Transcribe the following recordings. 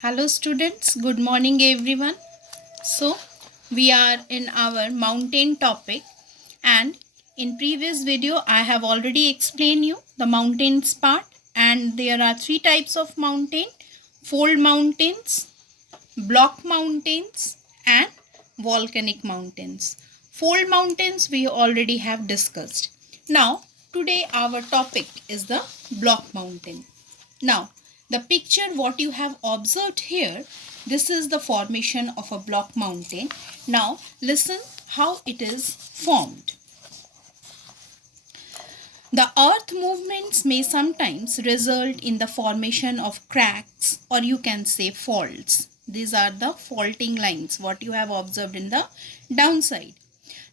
Hello students, good morning everyone. So we are in our mountain topic, and in previous video I have already explained you the mountains part, and there are three types of mountain: fold mountains, block mountains and volcanic mountains. Fold mountains we already have discussed. Now today our topic is the block mountain. Now the picture what you have observed here, this is the formation of a block mountain. Now listen how it is formed. The earth movements may sometimes result in the formation of cracks, or you can say faults. These are the faulting lines what you have observed in the downside.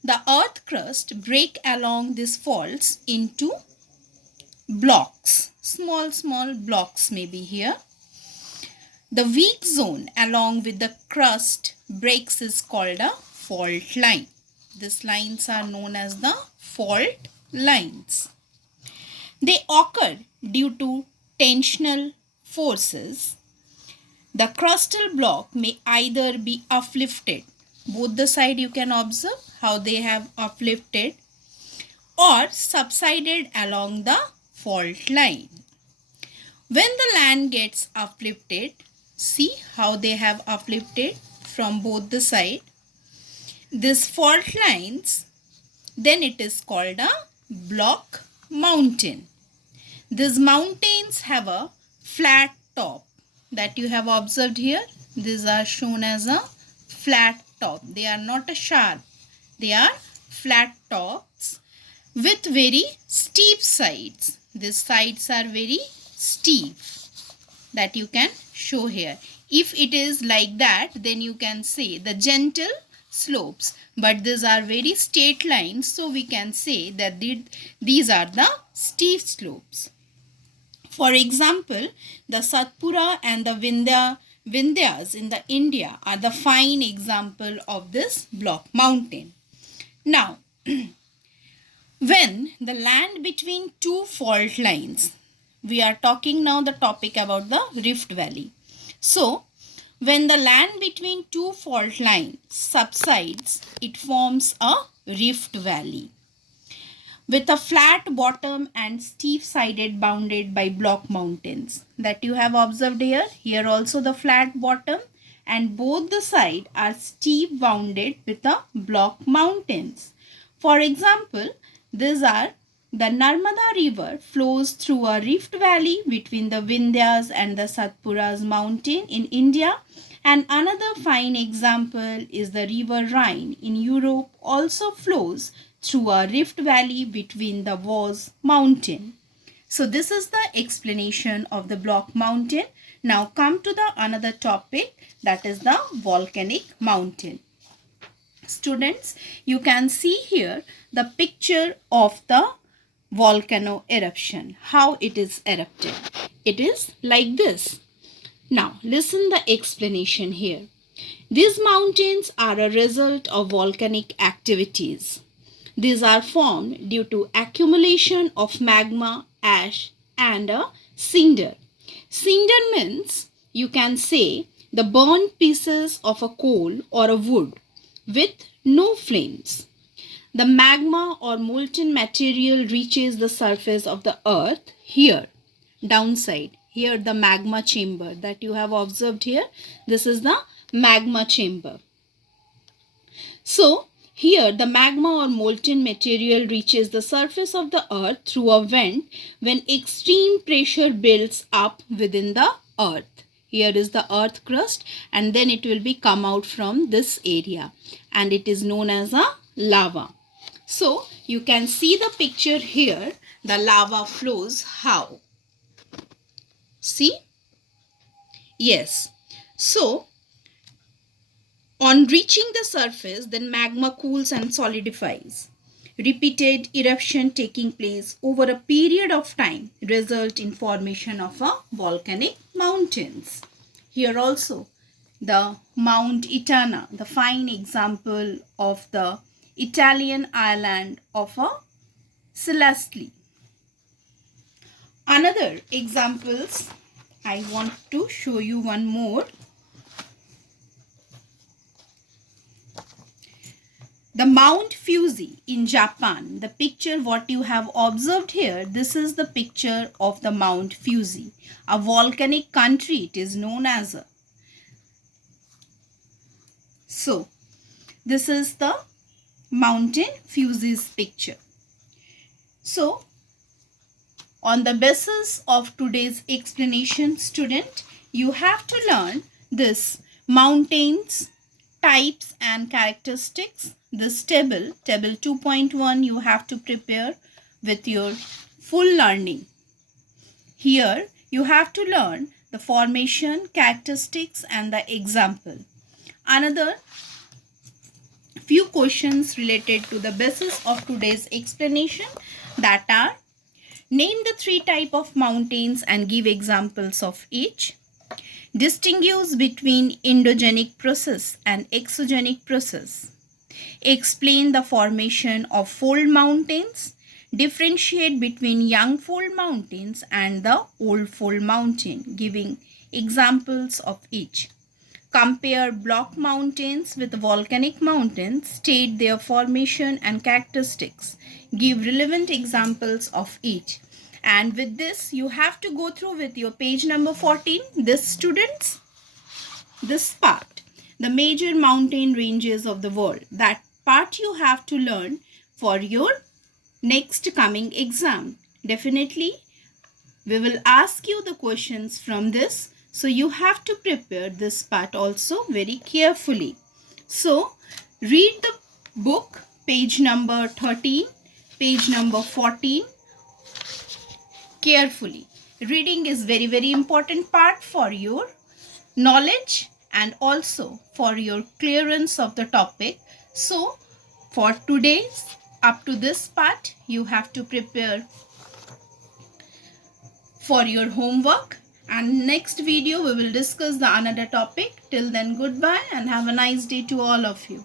The earth crust break along these faults into blocks. Small blocks may be here. The weak zone along with the crust breaks is called a fault line. These lines are known as the fault lines. They occur due to tensional forces. The crustal block may either be uplifted, both the side you can observe how they have uplifted, or subsided along the fault line. When the land gets uplifted, see how they have uplifted from both the side, this fault lines, then it is called a block mountain. These mountains have a flat top that you have observed here. These are shown as a flat top. They are not a sharp. They are flat tops with very steep sides. These sides are very steep that you can show here. If it is like that, then you can say the gentle slopes, but these are very straight lines, so we can say that these are the steep slopes. For example, the Satpura and the Vindhyas in the India are the fine example of this block mountain. Now, when the land between two fault lines, we are talking now the topic about the Rift Valley. So, when the land between two fault lines subsides, it forms a rift valley with a flat bottom and steep sided bounded by block mountains that you have observed here. Here also the flat bottom and both the side are steep bounded with the block mountains. For example, these are the Narmada river flows through a rift valley between the Vindhyas and the Satpuras mountain in India. And another fine example is the river Rhine in Europe, also flows through a rift valley between the Vosges mountain. So this is the explanation of the block mountain. Now come to the another topic, that is the volcanic mountain. Students, you can see here the picture of the volcano eruption, how it is erupted. It is like this. Now listen the explanation here. These mountains are a result of volcanic activities. These are formed due to accumulation of magma, ash and a cinder. Cinder means you can say the burnt pieces of a coal or a wood with no flames. The magma or molten material reaches the surface of the earth here, downside. Here the magma chamber that you have observed here. This is the magma chamber. So, here the magma or molten material reaches the surface of the earth through a vent when extreme pressure builds up within the earth. Here is the earth crust and then it will be come out from this area and it is known as a lava. So you can see the picture here, the lava flows how? See? Yes. So on reaching the surface, then magma cools and solidifies. Repeated eruption taking place over a period of time result in formation of a volcanic mountains. Here also the Mount Etna, the fine example of the Italian island of a Sicily. Another examples I want to show you one more. The Mount Fuji in Japan. The picture what you have observed here, this is the picture of the Mount Fuji, a volcanic country it is known as. So, this is the mountain Fuji's picture. So, on the basis of today's explanation, student, you have to learn this mountains, types and characteristics. This table 2.1, you have to prepare with your full learning. Here, you have to learn the formation, characteristics and the example. Another few questions related to the basis of today's explanation, that are: name the 3 types of mountains and give examples of each. Distinguish between endogenic process and exogenic process. Explain the formation of fold mountains. Differentiate between young fold mountains and the old fold mountain, giving examples of each. Compare block mountains with volcanic mountains. State their formation and characteristics. Give relevant examples of each. And with this, you have to go through with your page number 14. This, students, this part, the major mountain ranges of the world. That part you have to learn for your next coming exam. Definitely, we will ask you the questions from this. So, you have to prepare this part also very carefully. So, read the book, page number 13, page number 14. Carefully. Reading is very important part for your knowledge and also for your clearance of the topic. So, for today's up to this part, you have to prepare for your homework, and next video we will discuss the another topic. Till then, goodbye and have a nice day to all of you.